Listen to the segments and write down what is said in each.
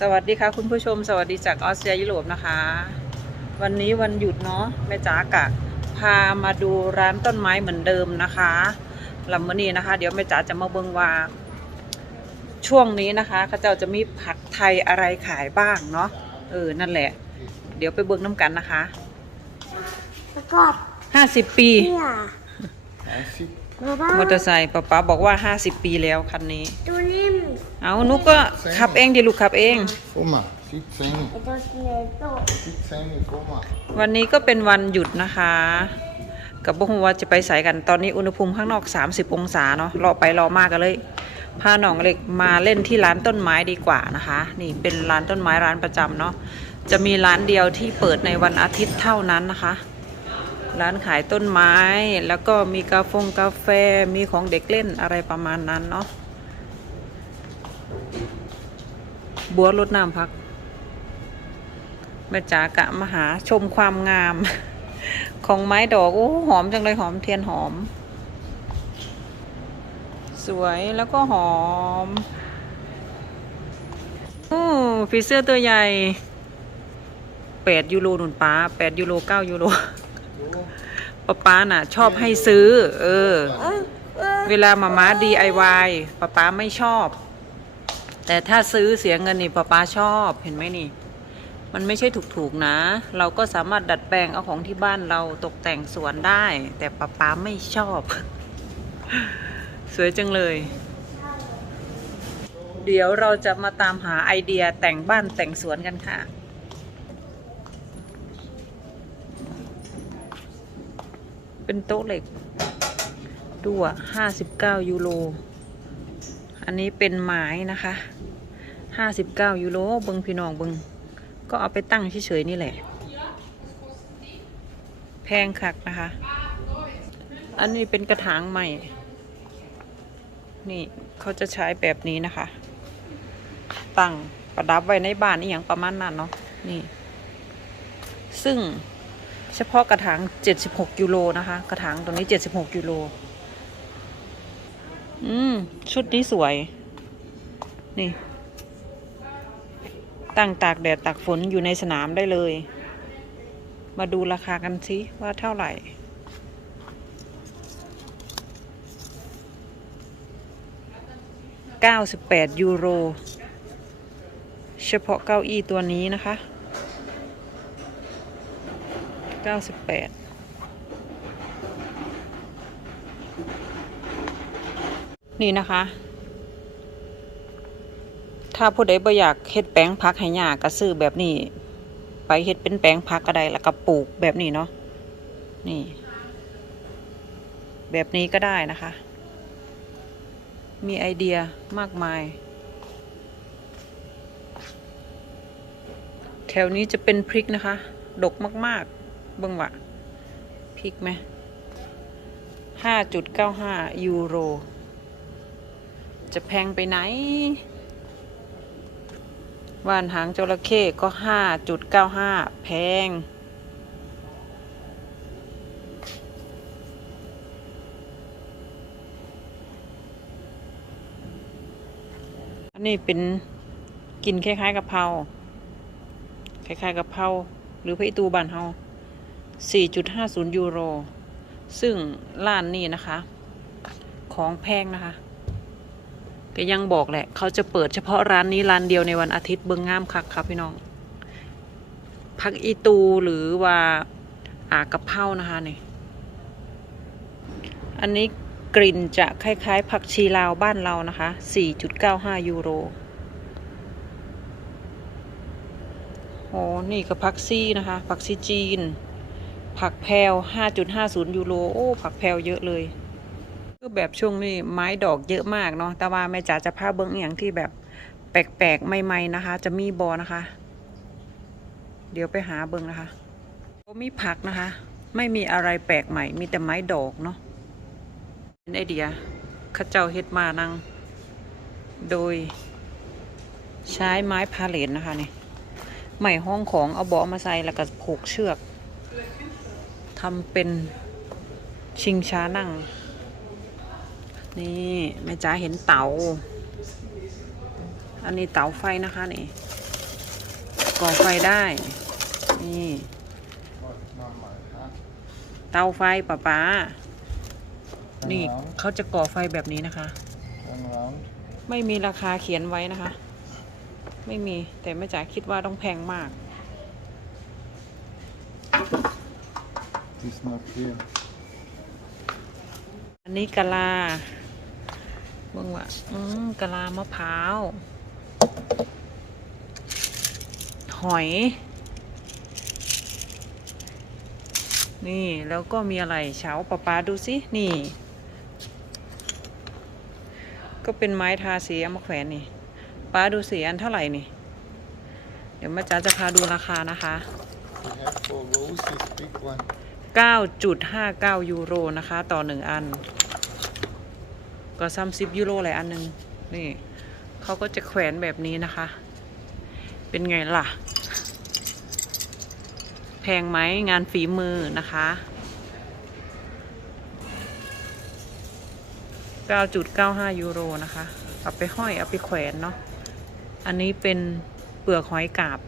สวัสดีค่ะคุณผู้ชมสวัสดีจากออสเตรียยุโรปนะคะ วันนี้วันหยุดเนาะแม่จ๋ากะ พามาดูร้านต้นไม้เหมือนเดิมนะคะลำมอนี้นะคะ เดี๋ยวแม่จ๋าจะมาเบิ่งว่า ช่วงนี้นะคะเขาเจ้าจะมีผักไทยอะไรขายบ้างเนาะเออนั่นแหละ เดี๋ยวไปเบิ่งน้ำกันนะคะประกอบ50ปีเสื้อมาบ้า มอเตอร์ไซค์ป๊าป๊าบอกว่า 50 ปีแล้วคันนี้ตัวนิ่มเอานุกก็ขับเองดิลูกขับเอง Oma, ziet zijn, ไอตัวเสือโต ziet zijn, oma. วันนี้ก็เป็นวันหยุดนะคะ กับบุ้งว่าจะไปใส่กันตอนนี้อุณหภูมิข้างนอก 30 องศาเนาะรอไปรอมากกันเลยพาหนองเล็กมาเล่นที่ร้านต้นไม้ดีกว่านะคะ นี่เป็นร้านต้นไม้ร้านประจำเนาะจะมีร้านเดียวที่เปิดในวันอาทิตย์เท่านั้นนะคะ ร้านขายต้นไม้ แล้วก็มีกาแฟกาแฟมีของเด็กเล่นอะไรประมาณนั้นเนาะบัวรดน้ำพักแม่จ๋ากะมาหาชมความงาม ของไม้ดอกโอ้หอมจังเลยหอมเทียนหอม สวยแล้วก็หอมโอ้ฟีเซอร์ตัวใหญ่แปดยูโรหนุนป้าแปดยูโรเก้ายูโร ป้าป้าน่ะ ชอบให้ซื้อ เออ เวลามาม่า DIY ป้าป้าไม่ชอบ แต่ถ้าซื้อเสียเงินนี่ป้าป้าชอบเห็นไหมนี่ มันไม่ใช่ถูกๆนะ เราก็สามารถดัดแปลงเอาของที่บ้านเราตกแต่งสวนได้ แต่ป้าป๊าไม่ชอบ สวยจังเลย เดี๋ยวเราจะมาตามหาไอเดียแต่งบ้านแต่งสวนกันค่ะ เป็นโต๊ะเหล็กดูอะห้าสิบเก้ายูโร อันนี้เป็นไม้นะคะห้าสิบเก้ายูโรเบิงพี่น้องเบิงก็เอาไปตั้งเฉยๆนี่แหละ แพงคักนะคะ อันนี้เป็นกระถางใหม่ นี่เขาจะใช้แบบนี้นะคะ ตั้งประดับไว้ในบ้านนี่อย่างประมาณนั้นเนาะ นี่ ซึ่ง เฉพาะกระถาง 76ยูโรนะคะ กระถางตัวนี้ 76ยูโรอืม ชุดนี้สวย นี่ ตั้งตากแดดตากฝนอยู่ในสนามได้เลย มาดูราคากันสิว่าเท่าไหร่98ยูโร เฉพาะเก้าอี้ตัวนี้นะคะ 98นี่นะคะ ถ้าผู้ใดบ่อยากเฮ็ดแปลงพักให้ยากก็ซื้อแบบนี้ ไปเฮ็ดเป็นแปลงพักก็ได้แล้วก็ปลูกแบบนี้เนาะนี่ แบบนี้ก็ได้นะคะ มีไอเดียมากมาย แถวนี้จะเป็นพริกนะคะ ดกมาก ๆ เบิ่งว่าพริกไหมห้าจุดเก้าห้ายูโร จะแพงไปไหน ว่านหางจระเข้ก็ห้าจุดเก้าห้าแพง อันนี้เป็นกินคล้ายๆกะเพรา คล้ายๆกะเพราหรือพระอิตูบานเฮา 4.50 ยูโร ซึ่งร้านนี้นะคะ ของแพงนะคะก็ยังบอกแหละ เขาจะเปิดเฉพาะร้านนี้ร้านเดียวในวันอาทิตย์เบิงงามคักครับพี่น้องผักอีตูหรือว่าอากะเพรานะคะนี่ อันนี้กลิ่นจะคล้ายๆ ผักชีลาวบ้านเรานะคะ 4.95 ยูโร โอ้นี่ก็ผักซี่นะคะ ผักซีจีน ผักแพรว5.50 ยูโร โอ้ ผักแพรวเยอะเลยคือแบบช่วงนี้ไม้ดอกเยอะมากเนาะ แต่ว่าแม่จ๋าจะพาเบิ้งอย่างที่แบบแปลกๆใหม่ๆนะคะ จะมีบอนะคะ เดี๋ยวไปหาเบิ้งนะคะก็มีผักนะคะ ไม่มีอะไรแปลกใหม่ มีแต่ไม้ดอกเนาะเป็นไอเดียข้าเจ้าเฮ็ดมานัง โดย ใช้ไม้พาเลทนะคะนี่ใหม่ห้องของเอาบาะมาใส่แล้วก็ผูกเชือก ทำเป็นชิงช้านั่ง นี่แม่จ๋าเห็นเตาอันนี้เตาไฟนะคะนี่ก่อไฟได้ นี่ เตาไฟป้าป๊านี่เขาจะก่อไฟแบบนี้นะคะ ไม่มีราคาเขียนไว้นะคะ ไม่มีแต่แม่จ๋าคิดว่าต้องแพงมาก Het is nog hier. อันนี้กะลาเบิ่งว่าอืมกะลามะพร้าว หอย นี่แล้วก็มีอะไรเฉาปะปาดูสิ นี่ ก็เป็นไม้ทาสีเอามาแขวนนี่ป้าดูสีอันเท่าไหร่นี่ เดี๋ยวแม่จ๋าจะพาดูราคานะคะ We have for roses, big one. 9.59 ยูโรนะคะ ต่อหนึ่งอัน ก็ซ้ำซิบยูโรหลายอันหนึ่งนี่เขาก็จะแขวนแบบนี้นะคะ เป็นไงล่ะ แพงไหมงานฝีมือนะคะ 9.95 ยูโรนะคะ เอาไปห้อยเอาไปแขวนเนาะ อันนี้เป็นเปลือกหอยกาบ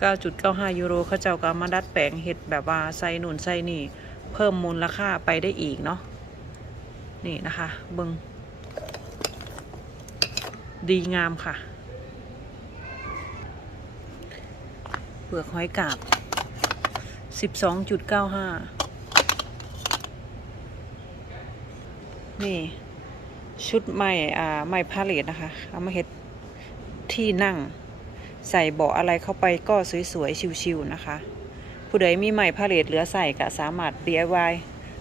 9.95 ยูโรเขาเจ้าก็มาดัดแปลงเห็ดแบบว่าใส่หนุนใส่นี่ เพิ่มมูลค่าไปได้อีกเนาะนี่นะคะเบิงดีงามค่ะ เปลือกหอยกาบ 12.95 นี่ ชุดใหม่อ่าใหม่พาเลตนะคะ เอามาเฮ็ดที่นั่ง ใส่เบาะอะไรเข้าไปก็สวยๆ ชิวๆนะคะ ผู้ใดมีใหม่พาเลตเหลือใส่ก็สามารถ DIY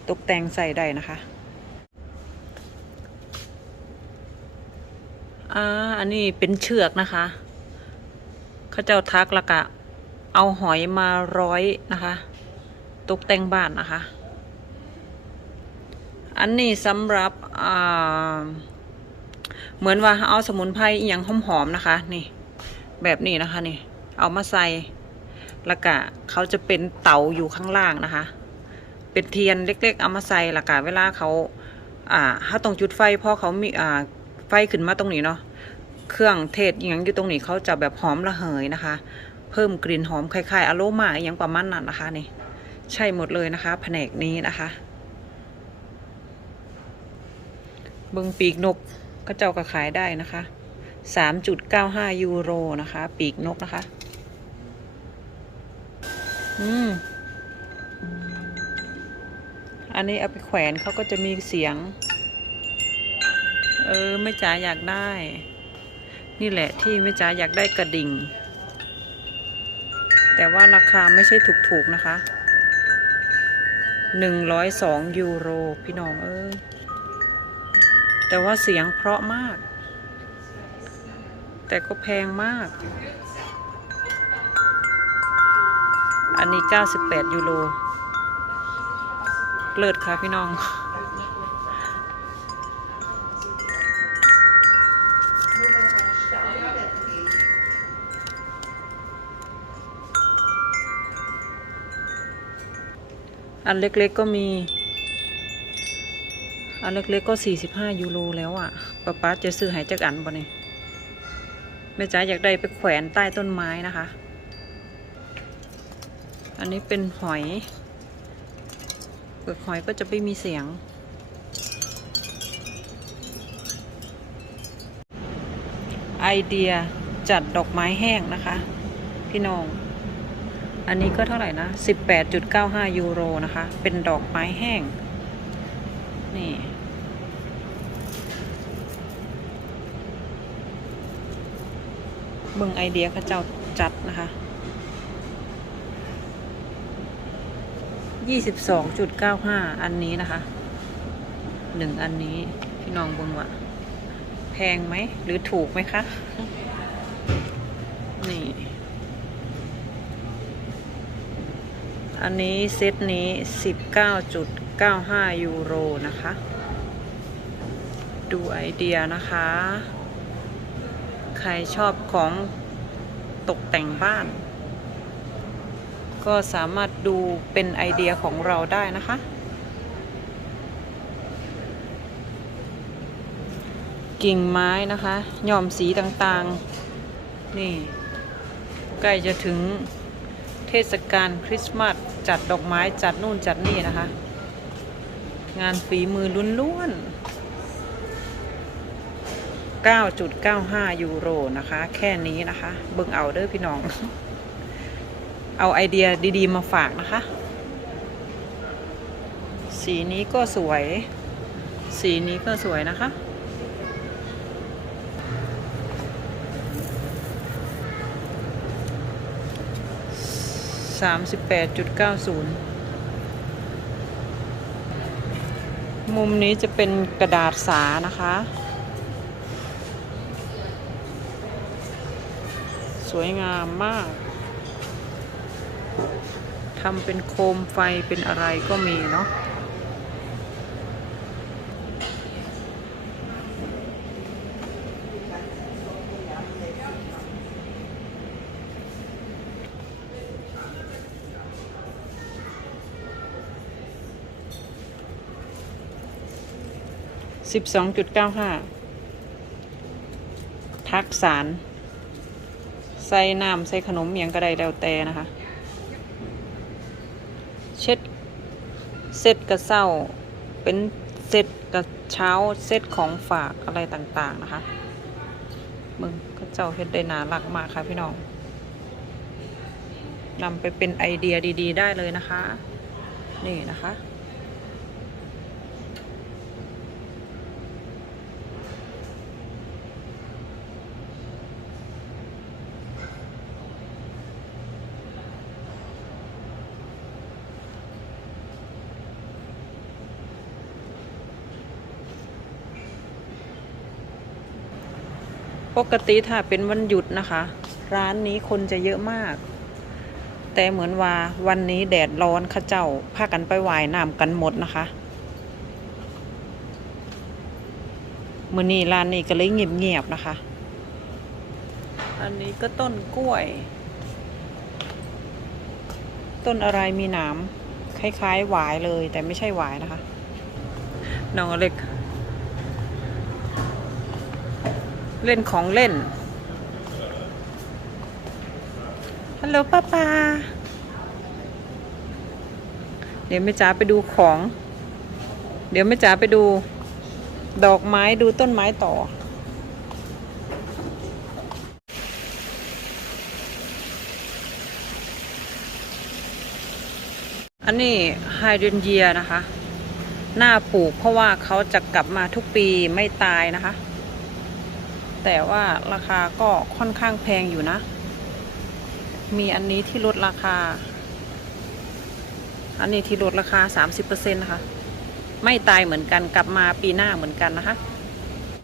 ตกแต่งใส่ได้นะคะอ่าอันนี้เป็นเชือกนะคะ เขาเจ้าทักล้วก็เอาหอยมาร้อยนะคะ ตกแต่งบ้านนะคะ อันนี้สำหรับอ่าเหมือนว่าเอาสมุนไพรอย่างหอมๆนะคะ นี่ แบบนี้นะคะนี่ เอามาใส่ล้วก็เขาจะเป็นเตาอยู่ข้างล่างนะคะ เป็นเทียนเล็ก ๆ เอามาใส่ล้วก็เวลาเขาอ่าถ้าตรงจุดไฟพอเขามีอ่าไฟขึ้นมาตรงนี้เนาะเครื่องเทศอย่างอยู่ตรงนี้เขาจะแบบหอมระเหยนะคะ เพิ่มกลิ่นหอมคล้ายๆอโรมาอย่างประมาณนั้นนะคะนี่ใช่หมดเลยนะคะ แผนกนี้นะคะเบิงปีกนกก็เจ้าก็ขายได้นะคะ สามจุดเก้าห้ายูโรนะคะ ปีกนกนะคะ อืม อันนี้เอาไปแขวนเขาก็จะมีเสียง เออไม่จ๋าอยากได้ นี่แหละที่ไม่จ๋าอยากได้กระดิ่ง แต่ว่าราคาไม่ใช่ถูกๆนะคะหนึ่งร้อยสองยูโร พี่น้องเอ้ยแต่ว่าเสียงเพราะมาก แต่ก็แพงมาก อันนี้ 98 ยูโร เลิศค่ะพี่น้อง อันเล็กๆก็มี อันเล็กๆก็ 45 ยูโรแล้วอะ่ะป๊าป๊าจะซื้อหายจากอันบ่เนี่ย แม่จ๋าอยากได้ไปแขวนใต้ต้นไม้นะคะ อันนี้เป็นหอยเปลือกหอยก็จะไม่มีเสียง ไอเดียจัดดอกไม้แห้งนะคะ พี่น้อง อันนี้ก็เท่าไหร่นะ 18.95 ยูโรนะคะ เป็นดอกไม้แห้ง นี่ เบิ่งไอเดียเขาเจ้าจัดนะคะ22.95อันนี้นะคะหนึ่งอันนี้พี่น้องเบิ่งว่าแพงไหม หรือถูกไหมคะ นี่ อันนี้เซตนี้19.95ยูโรนะคะ ดูไอเดียนะคะ ใครชอบของตกแต่งบ้าน ก็สามารถดูเป็นไอเดียของเราได้นะคะ กิ่งไม้นะคะย้อมสีต่างๆ นี่ ใกล้จะถึงเทศกาลคริสต์มาสจัดดอกไม้จัดนู่นจัดนี่นะคะ งานฝีมือล้วนๆ 9.95 ยูโรนะคะ แค่นี้นะคะ เบิ่งเอาเด้อพี่น้อง เอาไอเดียดีๆมาฝากนะคะ สีนี้ก็สวย สีนี้ก็สวยนะคะ สามสิบแปดจุดเก้าศูนย์มุมนี้จะเป็นกระดาษสานะคะ สวยงามมากทำเป็นโคมไฟเป็นอะไรก็มีเนาะสิบสองจุดเก้าห้าทักสาร ใส่น้ำใส่ขนมอย่างก็ได้แล้วแต่นะคะ เช็ดเซตกระเซ้าเป็นเซตกระเช้าเซตของฝากอะไรต่างๆนะคะมึงก็เจ้าเฮ็ดได้นารักมากค่ะพี่น้องนำไปเป็นไอเดียดี ๆ ได้เลยนะคะ นี่นะคะ ปกติถ้าเป็นวันหยุดนะคะ ร้านนี้คนจะเยอะมาก แต่เหมือนว่าวันนี้แดดร้อนข้าเจ้าพากันไปว่ายน้ำกันหมดนะคะมื่อนี้ร้านนี้ก็เลยเงียบๆนะคะ อันนี้ก็ต้นกล้วย ต้นอะไรมีหนามคล้ายๆหวายเลยแต่ไม่ใช่หวายนะคะ น้องอเล็ก เล่นของเล่น ฮัลโหลป้าปาเดี๋ยวแม่จ๋าไปดูของ เดี๋ยวแม่จ๋าไปดู ดอกไม้ดูต้นไม้ต่อ อันนี้ไฮเดรนเยียนะคะ หน้าปลูกเพราะว่าเขาจะกลับมาทุกปีไม่ตายนะคะ แต่ว่าราคาก็ค่อนข้างแพงอยู่นะ มีอันนี้ที่ลดราคา อันนี้ที่ลดราคา 30%นะคะ ไม่ตายเหมือนกันกลับมาปีหน้าเหมือนกันนะคะ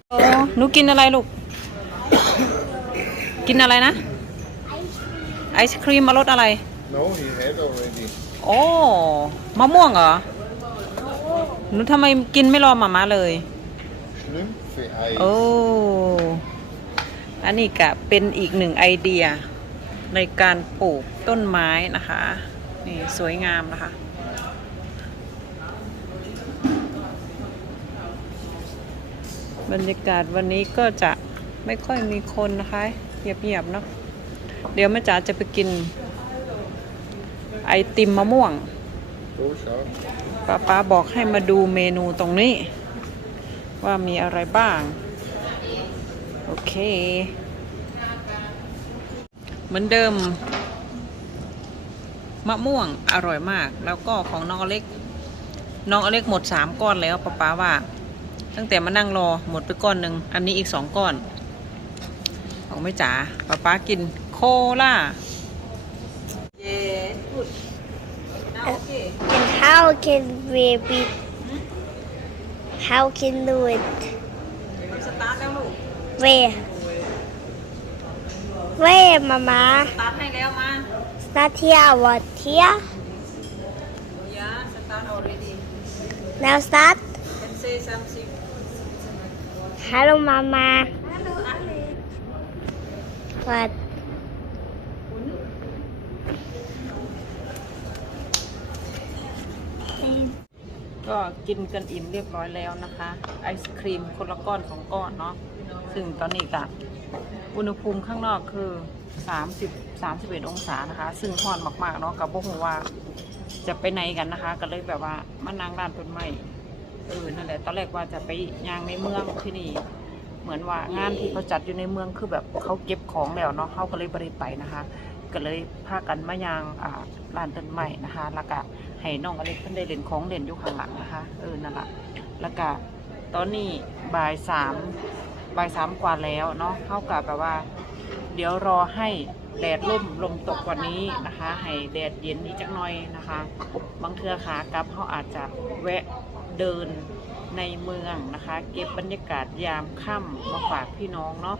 โอ้หนูกินอะไรลูก กินอะไรนะ ไอศครีมมารสอะไร No, he had already. โอ้มะม่วงเหรอ หนูทำไมกินไม่รอหมามาเลย Schlümpfe โอ้ อันนี้ก็เป็นอีกหนึ่งไอเดียในการปลูกต้นไม้นะคะ นี่สวยงามนะคะ บรรยากาศวันนี้ก็จะไม่ค่อยมีคนนะคะเงียบๆเนาะเดี๋ยวแม่จ๋าจะไปกิน ไอติมมะม่วงป้าป้าบอกให้มาดูเมนูตรงนี้ ว่ามีอะไรบ้าง โอเค เหมือนเดิม มะม่วงอร่อยมาก แล้วก็ของน้องอเล็ก น้องอเล็กหมดสามก้อนแล้วป้าป้าว่า ตั้งแต่มานั่งรอหมดไปก้อนหนึ่งอันนี้อีกสองก้อน ของไม่จ๋าป้าป้ากินโคล่าเย้พูดโอเค And how can we be how can do it สตาร์ทแล้วลูก where where mama สตาร์ทให้แล้วมา start here what here ยาสตาร์ท already now start let's say something hello mama what ก็กินกันอิ่มเรียบร้อยแล้วนะคะ ไอศครีมคนละก้อนสองก้อนเนาะซึ่งตอนนี้ก็อุณหภูมิข้างนอกคือ 30 31 องศานะคะ ซึ่งร้อนมากๆเนาะกับพวกหัว่าจะไปไหนกันนะคะ ก็เลยแบบว่ามานั่งร้านต้นไม้เออนั่นแหละตอนแรกว่าจะไปย่างในเมืองที่นี่ เหมือนว่างานที่เขาจัดอยู่ในเมืองคือแบบเขาเก็บของแล้วเนาะเขาก็เลยบริไปนะคะ ก็เลยพากันมายางอ่าร้านต้นไม้นะคะแล้วก็ ให้น้องอเล็กเพิ่นได้เล่นของเล่นอยู่ข้างหลังนะคะ เออนั่นแหละแล้วก็ตอนนี้บ่ายสามบ่ายสามกว่าแล้วเนาะเท่ากับแบบว่า เดี๋ยวรอให้แดดล่มลมตกกว่านี้นะคะ ให้แดดเย็นอีกจักหน่อยนะคะ บางเทือขากลับเขาอาจจะแวะเดินในเมืองนะคะ เก็บบรรยากาศยามค่ำมาฝากพี่น้องเนาะ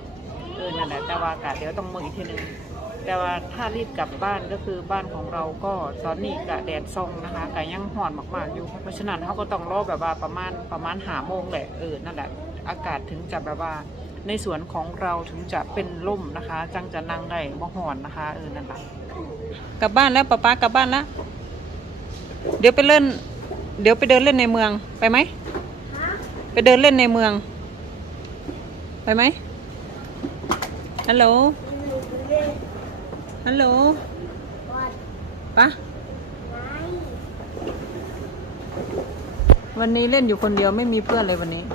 เออนั่นแหละแต่ว่ากาศเดี๋ยวต้องมออีกทีนึง แต่ว่าถ้ารีบกลับบ้านก็คือบ้านของเราก็ตอนนี้กะแดดส่องนะคะกะยังห่อนมากๆอยู่ เพราะฉะนั้นเขาก็ต้องรอแบบว่าประมาณประมาณหาโมงแหละเออนั่นแหละอากาศถึงจะแบบว่าในสวนของเราถึงจะเป็นร่มนะคะ จังจะนั่งได้บ่ห่อนนะคะเออนั่นแหละกลับบ้านแล้วป้าป๊ากลับบ้านแล้วเดี๋ยวไปเล่น เดี๋ยวไปเดินเล่นในเมืองไปไหมไปเดินเล่นในเมือง ไปไหมฮัลโหล ฮัลโหล What? ปะวันนี้เล่นอยู่คนเดียวไม่มีเพื่อนเลยวันนี้ Why?